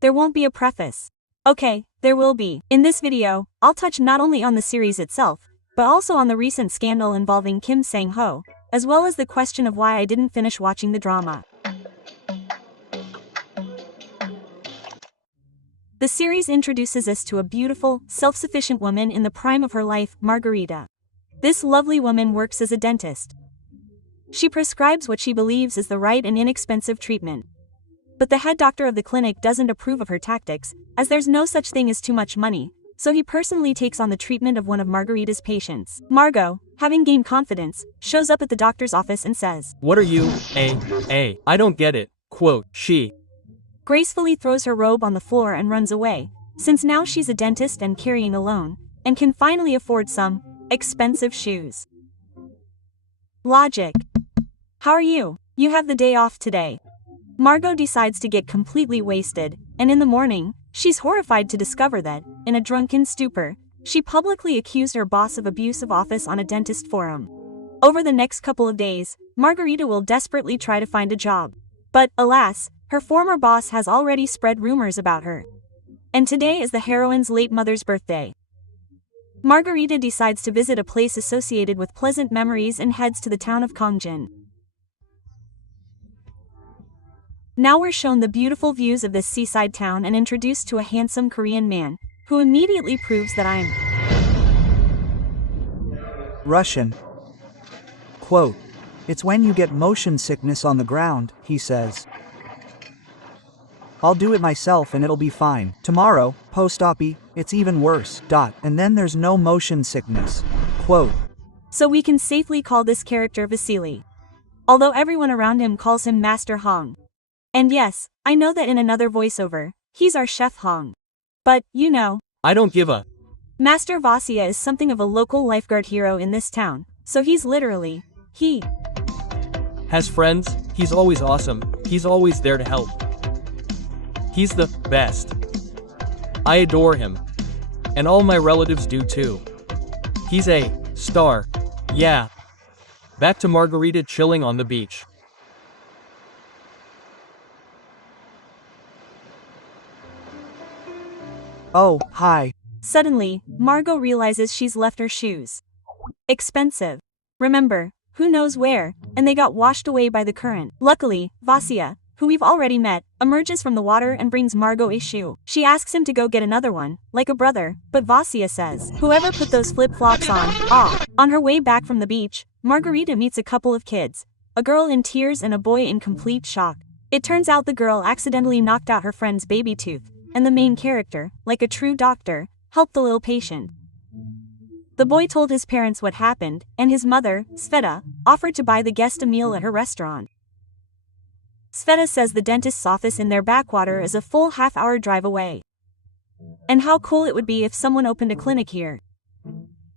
there won't be a preface. Okay, there will be. In this video, I'll touch not only on the series itself, but also on the recent scandal involving Kim Sang-ho, as well as the question of why I didn't finish watching the drama. The series introduces us to a beautiful, self-sufficient woman in the prime of her life, Margarita. This lovely woman works as a dentist. She prescribes what she believes is the right and inexpensive treatment. But the head doctor of the clinic doesn't approve of her tactics, as there's no such thing as too much money, so he personally takes on the treatment of one of Margarita's patients. Margot, having gained confidence, shows up at the doctor's office and says, "What are you, I don't get it," quote, she gracefully throws her robe on the floor and runs away, since now she's a dentist and carrying a loan, and can finally afford some expensive shoes. Logic. How are you? You have the day off today. Margot decides to get completely wasted, and in the morning, she's horrified to discover that, in a drunken stupor, she publicly accused her boss of abuse of office on a dentist forum. Over the next couple of days, Margarita will desperately try to find a job. But, alas, her former boss has already spread rumors about her. And today is the heroine's late mother's birthday. Margarita decides to visit a place associated with pleasant memories and heads to the town of Kongjin. Now we're shown the beautiful views of this seaside town and introduced to a handsome Korean man, who immediately proves that I'm Russian. Quote, "It's when you get motion sickness on the ground," he says. "I'll do it myself and it'll be fine. Tomorrow, post-op-y, it's even worse. And then there's no motion sickness." Quote. So we can safely call this character Vasily. Although everyone around him calls him Master Hong. And yes, I know that in another voiceover, he's our Chef Hong. But, you know, I don't give a. Master Vasya is something of a local lifeguard hero in this town, so he's literally, he Has friends, he's always awesome, he's always there to help. He's the best. I adore him. And all my relatives do too. He's a star. Yeah. Back to Margarita chilling on the beach. "Oh, hi." Suddenly, Margot realizes she's left her shoes. Expensive. Remember, who knows where, and they got washed away by the current. Luckily, Vasya, who we've already met, emerges from the water and brings Margot a shoe. She asks him to go get another one, like a brother, but Vasya says, "Whoever put those flip-flops on, ah." On her way back from the beach, Margarita meets a couple of kids, a girl in tears and a boy in complete shock. It turns out the girl accidentally knocked out her friend's baby tooth, and the main character, like a true doctor, helped the little patient. The boy told his parents what happened, and his mother, Sveta, offered to buy the guest a meal at her restaurant. Sveta says the dentist's office in their backwater is a full half-hour drive away. And how cool it would be if someone opened a clinic here.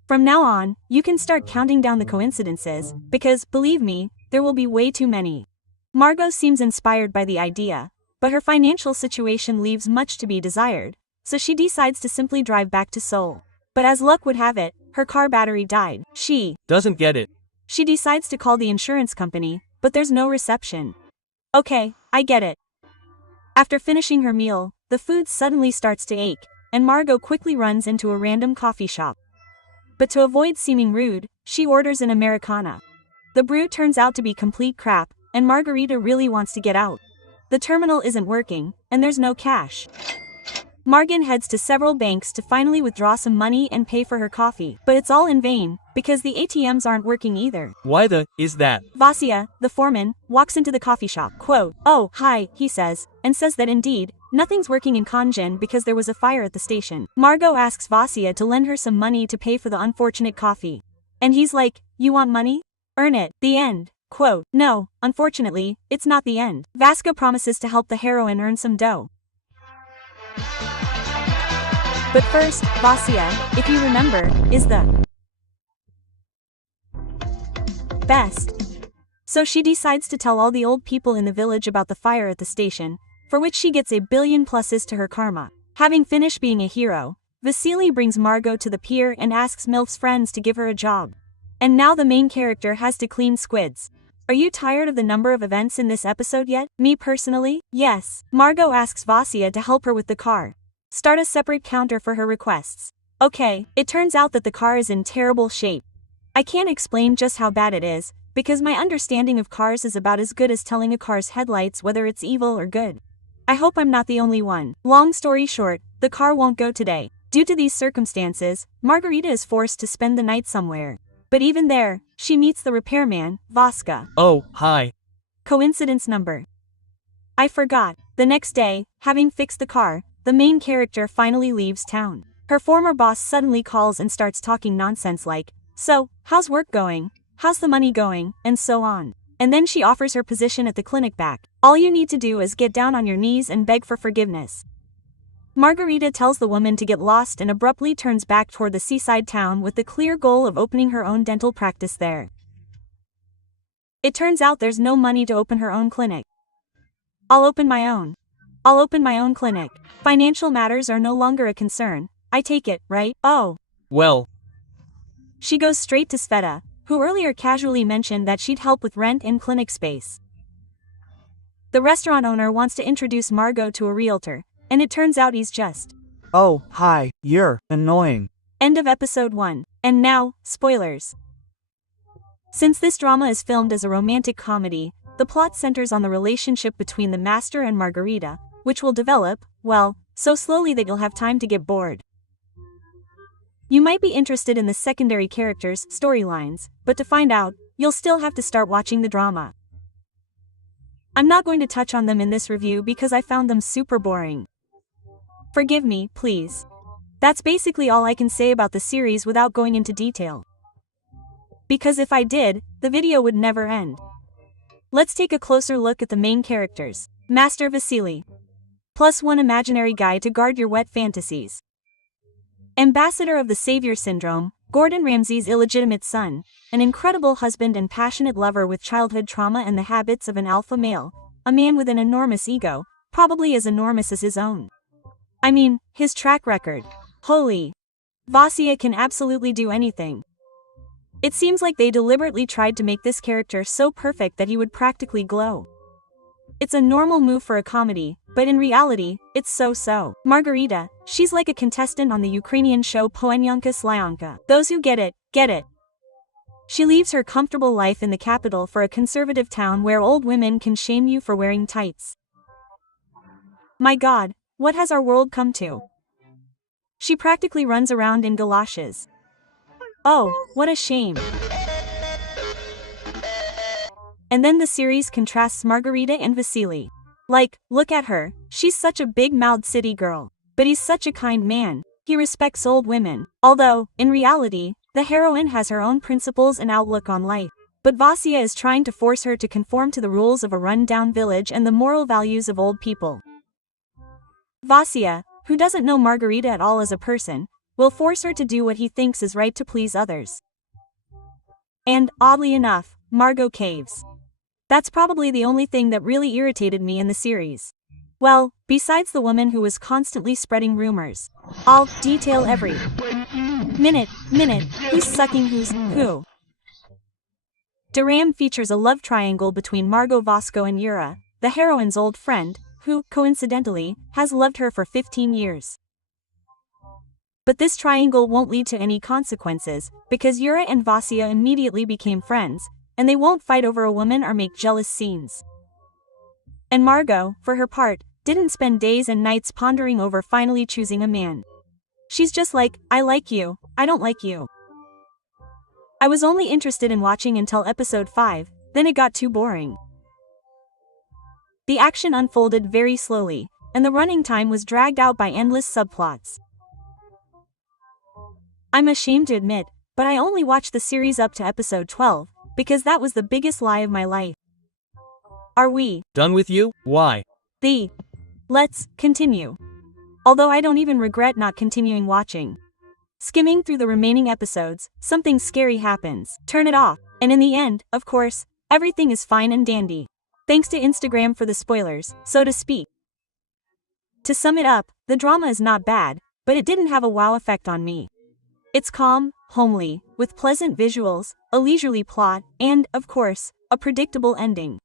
From now on, you can start counting down the coincidences, because, believe me, there will be way too many. Margot seems inspired by the idea, but her financial situation leaves much to be desired, so she decides to simply drive back to Seoul. But as luck would have it, her car battery died. She doesn't get it. She decides to call the insurance company, but there's no reception. Okay, I get it. After finishing her meal, the food suddenly starts to ache, and Margot quickly runs into a random coffee shop. But to avoid seeming rude, she orders an Americana. The brew turns out to be complete crap, and Margarita really wants to get out. The terminal isn't working, and there's no cash. Margin heads to several banks to finally withdraw some money and pay for her coffee, but it's all in vain, because the ATMs aren't working either. Why the is that? Vasya, the foreman, walks into the coffee shop. Quote, "Oh, hi," he says, and says that indeed, nothing's working in Kongjin because there was a fire at the station. Margot asks Vasya to lend her some money to pay for the unfortunate coffee. And he's like, "You want money? Earn it." The end. Quote, "No, unfortunately, it's not the end." Vasya promises to help the heroine earn some dough. But first, Vasya, if you remember, is the best. So she decides to tell all the old people in the village about the fire at the station, for which she gets 1,000,000,000 pluses to her karma. Having finished being a hero, Vasily brings Margot to the pier and asks MILF's friends to give her a job. And now the main character has to clean squids. Are you tired of the number of events in this episode yet? Me personally, yes. Margot asks Vasya to help her with the car. Start a separate counter for her requests. Okay, it turns out that the car is in terrible shape. I can't explain just how bad it is, because my understanding of cars is about as good as telling a car's headlights whether it's evil or good. I hope I'm not the only one. Long story short, the car won't go today. Due to these circumstances, Margarita is forced to spend the night somewhere. But even there, she meets the repairman, Vaska. Oh, hi. Coincidence number. I forgot. The next day, having fixed the car, the main character finally leaves town. Her former boss suddenly calls and starts talking nonsense like, "So, how's work going? How's the money going?" and so on. And then she offers her position at the clinic back. All you need to do is get down on your knees and beg for forgiveness. Margarita tells the woman to get lost and abruptly turns back toward the seaside town with the clear goal of opening her own dental practice there. It turns out there's no money to open her own clinic. I'll open my own clinic. Financial matters are no longer a concern, I take it, right? Oh. Well. She goes straight to Sveta, who earlier casually mentioned that she'd help with rent and clinic space. The restaurant owner wants to introduce Margot to a realtor, and it turns out he's just. Oh, hi, you're annoying. End of episode 1. And now, spoilers. Since this drama is filmed as a romantic comedy, the plot centers on the relationship between the master and Margarita, which will develop, well, so slowly that you'll have time to get bored. You might be interested in the secondary characters' storylines, but to find out, you'll still have to start watching the drama. I'm not going to touch on them in this review because I found them super boring. Forgive me, please. That's basically all I can say about the series without going into detail. Because if I did, the video would never end. Let's take a closer look at the main characters. Master Vasily. +1 imaginary guy to guard your wet fantasies. Ambassador of the Savior Syndrome, Gordon Ramsay's illegitimate son, an incredible husband and passionate lover with childhood trauma and the habits of an alpha male, a man with an enormous ego, probably as enormous as his own. I mean, his track record. Holy. Vasya can absolutely do anything. It seems like they deliberately tried to make this character so perfect that he would practically glow. It's a normal move for a comedy, but in reality, it's so-so. Margarita, she's like a contestant on the Ukrainian show Poenyanka Slyanka. Those who get it, get it. She leaves her comfortable life in the capital for a conservative town where old women can shame you for wearing tights. My God, what has our world come to? She practically runs around in galoshes. Oh, what a shame. And then the series contrasts Margarita and Vasily. Like, look at her, she's such a big-mouthed city girl. But he's such a kind man, he respects old women. Although, in reality, the heroine has her own principles and outlook on life. But Vasya is trying to force her to conform to the rules of a run-down village and the moral values of old people. Vasya, who doesn't know Margarita at all as a person, will force her to do what he thinks is right to please others. And, oddly enough, Margot caves. That's probably the only thing that really irritated me in the series. Well, besides the woman who was constantly spreading rumors. I'll detail every minute, who's sucking who. Doram features a love triangle between Margot Vasco and Yura, the heroine's old friend, who, coincidentally, has loved her for 15 years. But this triangle won't lead to any consequences, because Yura and Vasya immediately became friends, and they won't fight over a woman or make jealous scenes. And Margot, for her part, didn't spend days and nights pondering over finally choosing a man. She's just like, I like you, I don't like you. I was only interested in watching until episode 5, then it got too boring. The action unfolded very slowly, and the running time was dragged out by endless subplots. I'm ashamed to admit, but I only watched the series up to episode 12, because that was the biggest lie of my life. Are we Done with you? Why? Let's continue. Although I don't even regret not continuing watching. Skimming through the remaining episodes, something scary happens. Turn it off. And in the end, of course, everything is fine and dandy. Thanks to Instagram for the spoilers, so to speak. To sum it up, the drama is not bad, but it didn't have a wow effect on me. It's calm, homely, with pleasant visuals, a leisurely plot, and, of course, a predictable ending.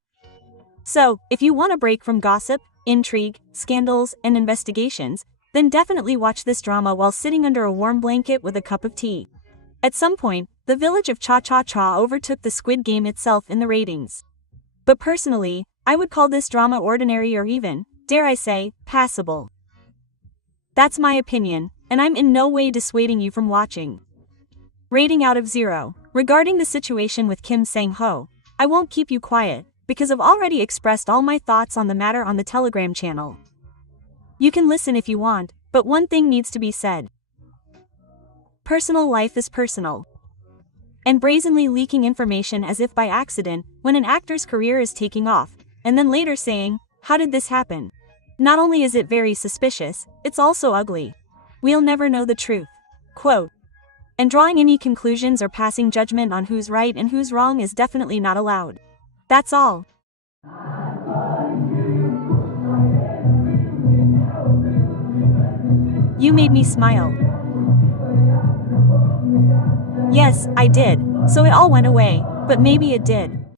So, if you want a break from gossip, intrigue, scandals, and investigations, then definitely watch this drama while sitting under a warm blanket with a cup of tea. At some point, the village of Cha-Cha-Cha overtook the Squid Game itself in the ratings. But personally, I would call this drama ordinary or even, dare I say, passable. That's my opinion, and I'm in no way dissuading you from watching. Rating out of 0. Regarding the situation with Kim Sang-ho, I won't keep you quiet, because I've already expressed all my thoughts on the matter on the Telegram channel. You can listen if you want, but one thing needs to be said. Personal life is personal. And brazenly leaking information as if by accident, when an actor's career is taking off, and then later saying, "How did this happen?" Not only is it very suspicious, it's also ugly. We'll never know the truth. Quote. And drawing any conclusions or passing judgment on who's right and who's wrong is definitely not allowed. That's all. You made me smile. Yes, I did, so it all went away, but maybe it did.